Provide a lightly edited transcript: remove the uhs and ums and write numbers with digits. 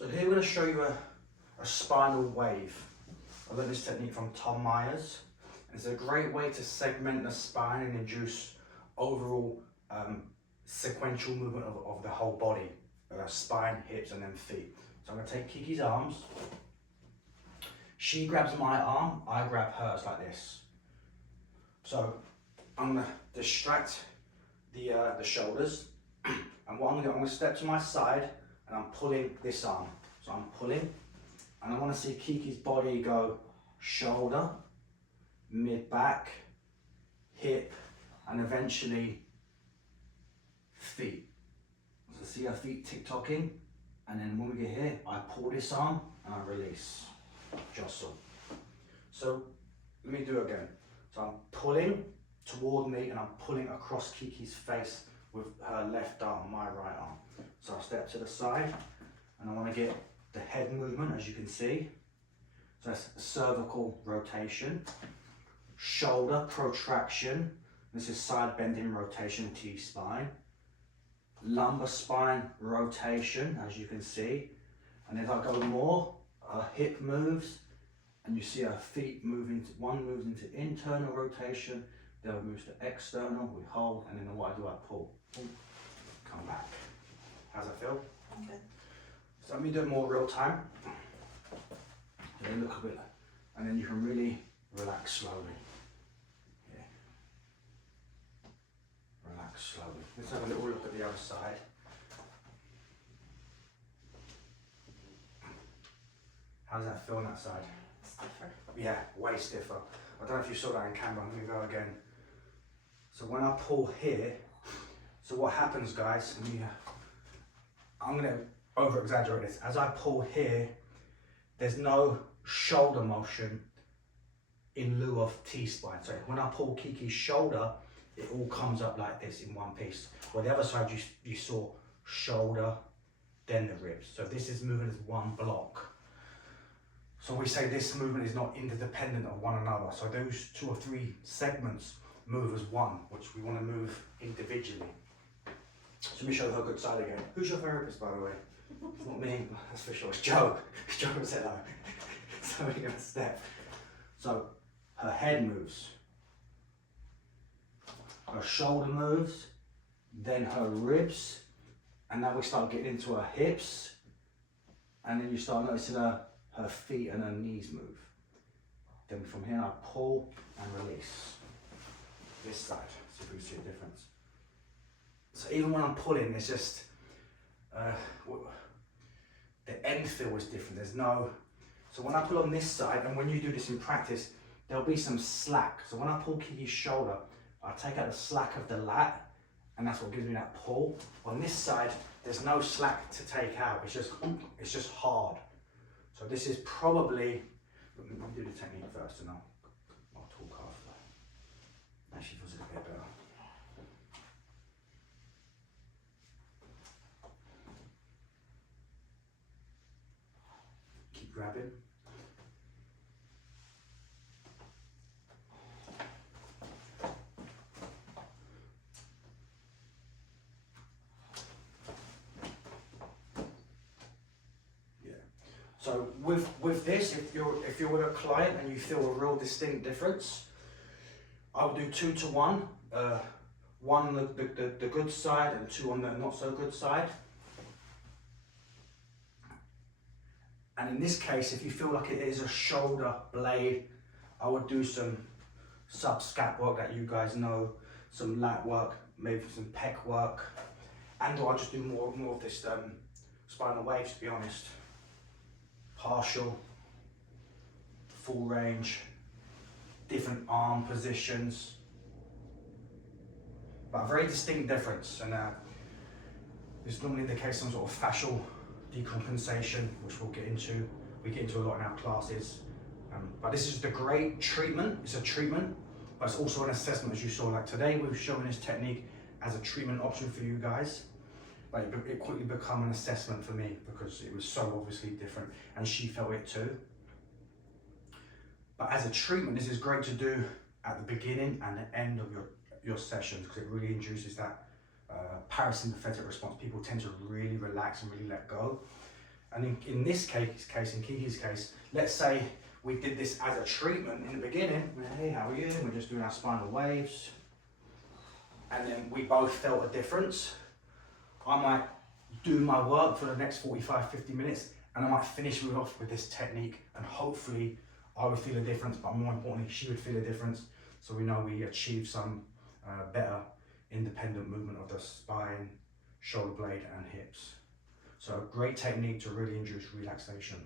So here we're going to show you a spinal wave. I learned this technique from Tom Myers. It's a great way to segment the spine and induce overall sequential movement of the whole body, spine, hips, and then feet. So I'm going to take Kiki's arms. She grabs my arm, I grab hers like this. So I'm going to distract the shoulders, and what I'm going to step to my side, and I'm pulling this arm. So I'm pulling, and I want to see Kiki's body go shoulder, mid-back, hip, and eventually feet. So see her feet tick-tocking, and then when we get here, I pull this arm and I release, jostle. So let me do it again. So I'm pulling toward me and I'm pulling across Kiki's face with her left arm, my right arm. So I step to the side and I want to get the head movement, as you can see. So that's cervical rotation, shoulder protraction. This is side bending rotation, T-spine. Lumbar spine rotation, as you can see. And if I go more, her hip moves, and you see her feet moving. One moves into internal rotation, the other moves to external. We hold, and then what I do, I pull. Come back. How's that feel? Okay. So let me do it more real time. So look a bit, and then you can really relax slowly. Yeah. Relax slowly. Let's have a little look at the other side. How does that feel on that side? Stiffer. Yeah, way stiffer. I don't know if you saw that in camera. Let me go again. So when I pull here, so what happens, guys, I'm going to over exaggerate this. As I pull here, there's no shoulder motion in lieu of T-spine. So when I pull Kiki's shoulder, it all comes up like this in one piece. Well, the other side you saw shoulder, then the ribs. So this is moving as one block. So we say this movement is not interdependent of one another. So those 2 or 3 segments move as one, which we want to move individually. So let me show her good side again. Who's your therapist, by the way? It's not me, that's for sure. It's Joe. Joe said hello. So we're going to step. So her head moves. Her shoulder moves. Then her ribs. And now we start getting into her hips. And then you start noticing her feet and her knees move. Then from here I pull and release. This side, see if we can see a difference. So even when I'm pulling, it's just, the end feel is different. There's no, so when I pull on this side, and when you do this in practice, there'll be some slack. So when I pull Kiki's shoulder, I take out the slack of the lat, and that's what gives me that pull. On this side, there's no slack to take out. It's just hard. So this is probably, let me do the technique first and I'll talk after. Actually feels a bit better. Keep grabbing. So with this, if you're with a client and you feel a real distinct difference, I'll do 2 to 1. 1 on the good side and 2 on the not so good side. And in this case, if you feel like it is a shoulder blade, I would do some sub-scap work that you guys know, some lat work, maybe some pec work, and I'll just do more of this spinal waves, to be honest. Partial, full range, different arm positions, but a very distinct difference. And this normally indicates some sort of fascial decompensation, which we'll get into. We get into a lot in our classes. But this is the great treatment. It's a treatment, but it's also an assessment, as you saw. Like today, we've shown this technique as a treatment option for you guys. But it quickly became an assessment for me because it was so obviously different, and she felt it too. But as a treatment, this is great to do at the beginning and the end of your sessions because it really induces that parasympathetic response. People tend to really relax and really let go. And in this case, in Kiki's case, let's say we did this as a treatment in the beginning. Hey, how are you? We're just doing our spinal waves. And then we both felt a difference. I might do my work for the next 45, 50 minutes, and I might finish off with this technique, and hopefully I would feel a difference, but more importantly, she would feel a difference. So we know we achieved some better independent movement of the spine, shoulder blade, and hips. So a great technique to really induce relaxation.